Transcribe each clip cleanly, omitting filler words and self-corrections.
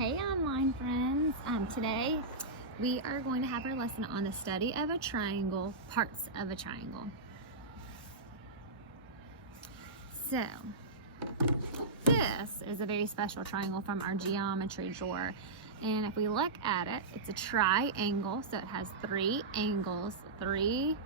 Hey online friends, today we are going to have our lesson on the study of a triangle, parts of a triangle. So this is a very special triangle from our geometry drawer, and if we look at it, it's a triangle, so it has three angles, three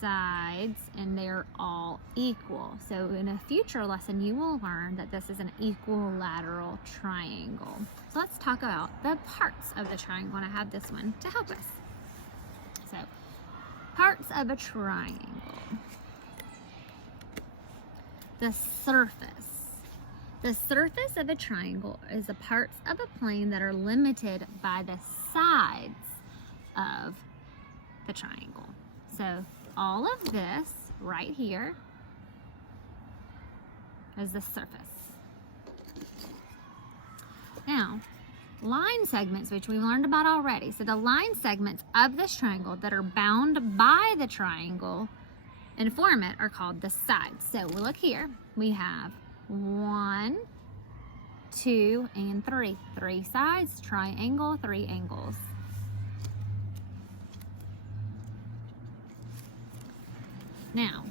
sides, and they're all equal. So in a future lesson you will learn that this is an equilateral triangle. So let's talk about the parts of the triangle, and I have this one to help us. So parts of a triangle. The surface. The surface of a triangle is the parts of a plane that are limited by the sides of the triangle. So all of this right here is the surface. Now, line segments, which we've learned about already. So the line segments of this triangle that are bound by the triangle and form it are called the sides. So we look here, we have 1, 2, and 3. 3 sides, triangle, 3 angles. Now,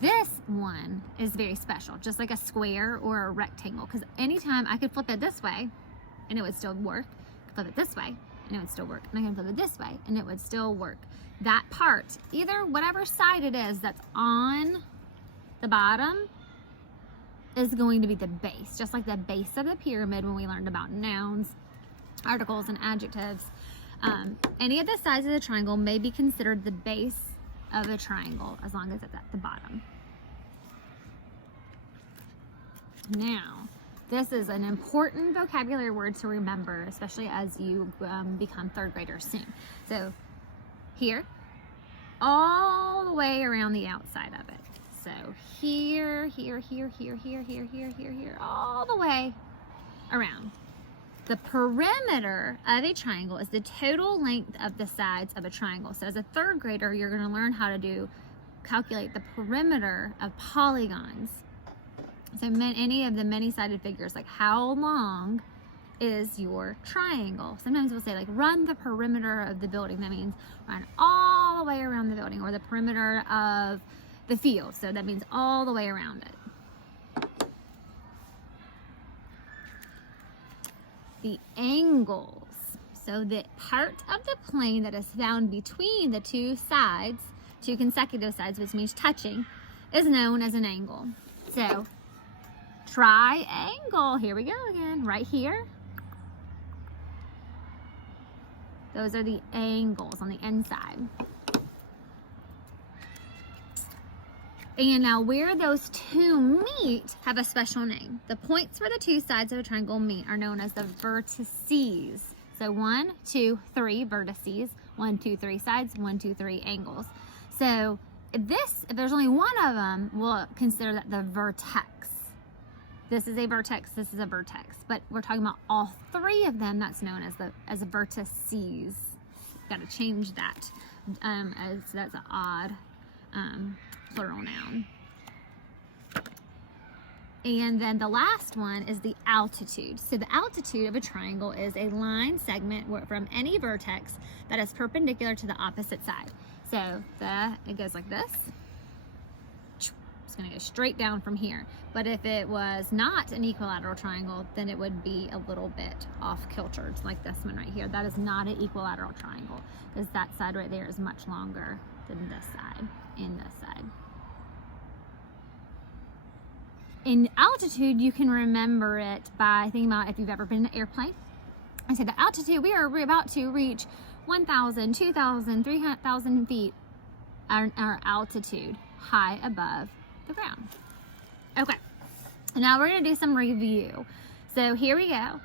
this one is very special, just like a square or a rectangle, because anytime I could flip it this way and it would still work, I could flip it this way and it would still work, and I can flip it this way and it would still work. That part, either whatever side it is that's on the bottom, is going to be the base, just like the base of the pyramid when we learned about nouns, articles, and adjectives. Any of the sides of the triangle may be considered the base of a triangle as long as it's at the bottom. Now, this is an important vocabulary word to remember, especially as you become third graders soon. So here, all the way around the outside of it. So here, here, all the way around. The perimeter of a triangle is the total length of the sides of a triangle. So as a third grader, you're going to learn how to calculate the perimeter of polygons. So any of the many-sided figures, like how long is your triangle? Sometimes we'll say like run the perimeter of the building. That means run all the way around the building, or the perimeter of the field. So that means all the way around it. The angles. So the part of the plane that is found between the two sides, two consecutive sides, which means touching, is known as an angle. So triangle, here we go again, right here. Those are the angles on the inside. And now where those two meet have a special name. The points where the two sides of a triangle meet are known as the vertices. So 1, 2, 3 vertices, 1, 2, 3 sides, 1, 2, 3 angles. So if there's only one of them, we'll consider that the vertex. This is a vertex, this is a vertex. But we're talking about all three of them, that's known as vertices. Got to change that, as that's an odd plural noun. And then the last one is the altitude. So the altitude of a triangle is a line segment from any vertex that is perpendicular to the opposite side. So it goes like this. It's going to go straight down from here. But if it was not an equilateral triangle, then it would be a little bit off kilter, like this one right here. That is not an equilateral triangle, because that side right there is much longer than this side and this side. In altitude, you can remember it by thinking about if you've ever been in an airplane. I say the altitude, we're about to reach 1,000, 2,000, 3,000 feet, our altitude high above the ground. Okay, now we're going to do some review. So here we go.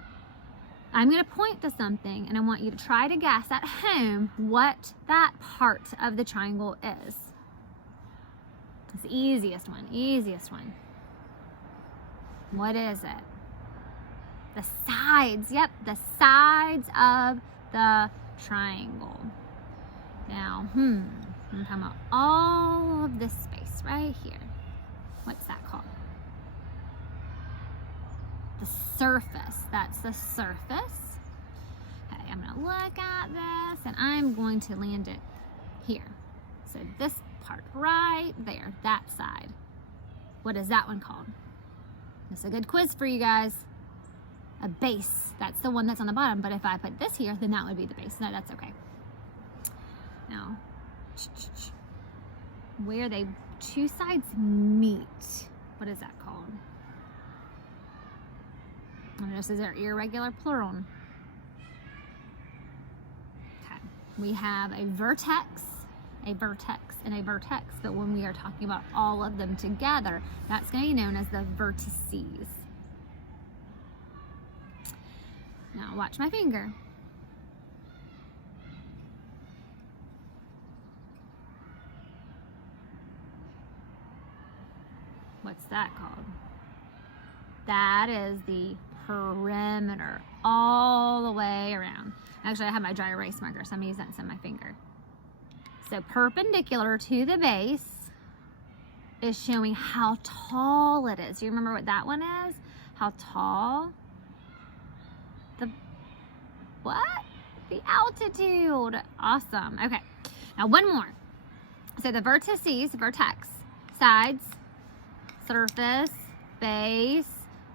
I'm going to point to something, and I want you to try to guess at home what that part of the triangle is. It's the easiest one, easiest one. What is it? The sides. Yep, the sides of the triangle. Now, I'm talking about all of this space right here. What's that called? The surface. That's the surface. Okay, I'm gonna look at this and I'm going to land it here. So this part right there, that side. What is that one called? That's a good quiz for you guys. A base. That's the one that's on the bottom, but if I put this here, then that would be the base. No, that's okay. Now, where they two sides meet, what is that called? And this is our irregular plural. Okay. We have a vertex, and a vertex, but when we are talking about all of them together, that's going to be known as the vertices. Now watch my finger. What's that called? That is the perimeter, all the way around. Actually, I have my dry erase marker, so I'm going to use that instead of my finger. So perpendicular to the base is showing how tall it is. Do you remember what that one is? How tall? The what? The altitude. Awesome. Okay. Now one more. So the vertices, vertex, sides, surface, base,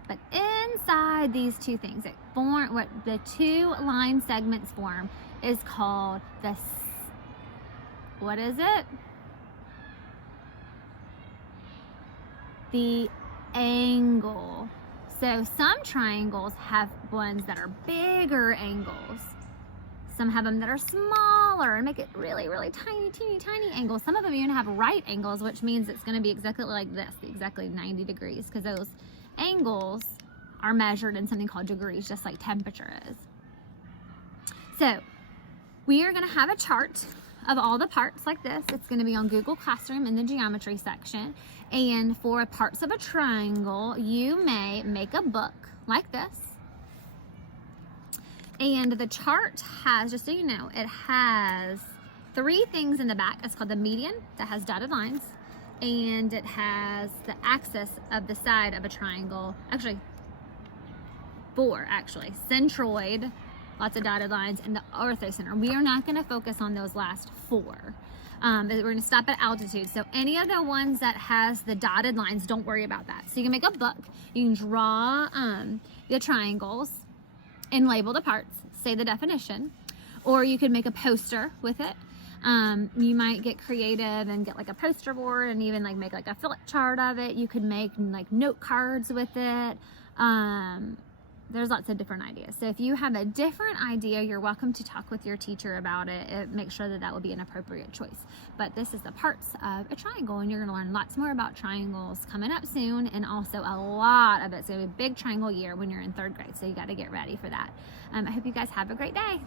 but inside these two things, it form what the two line segments form is called the, what is it? The angle. So some triangles have ones that are bigger angles. Some have them that are smaller and make it really, really tiny, teeny, tiny angles. Some of them even have right angles, which means it's going to be exactly like this, exactly 90 degrees, because those angles are measured in something called degrees, just like temperature is. So we are going to have a chart of all the parts like this. It's going to be on Google Classroom in the geometry section. And for parts of a triangle, you may make a book like this. And the chart has, just so you know, it has 3 things in the back. It's called the median, that has dotted lines. And it has the axis of the side of a triangle. Actually, 4 actually. Centroid, lots of dotted lines, and the orthocenter. We are not going to focus on those last 4. We're going to stop at altitude. So any of the ones that has the dotted lines, don't worry about that. So you can make a book. You can draw the triangles and label the parts, say the definition, or you could make a poster with it. You might get creative and get like a poster board and even like make like a flip chart of it. You could make like note cards with it. There's lots of different ideas. So if you have a different idea, you're welcome to talk with your teacher about it. Make sure that that will be an appropriate choice. But this is the parts of a triangle, and you're going to learn lots more about triangles coming up soon, and also a lot of it's going to be a big triangle year when you're in 3rd grade. So you got to get ready for that. I hope you guys have a great day.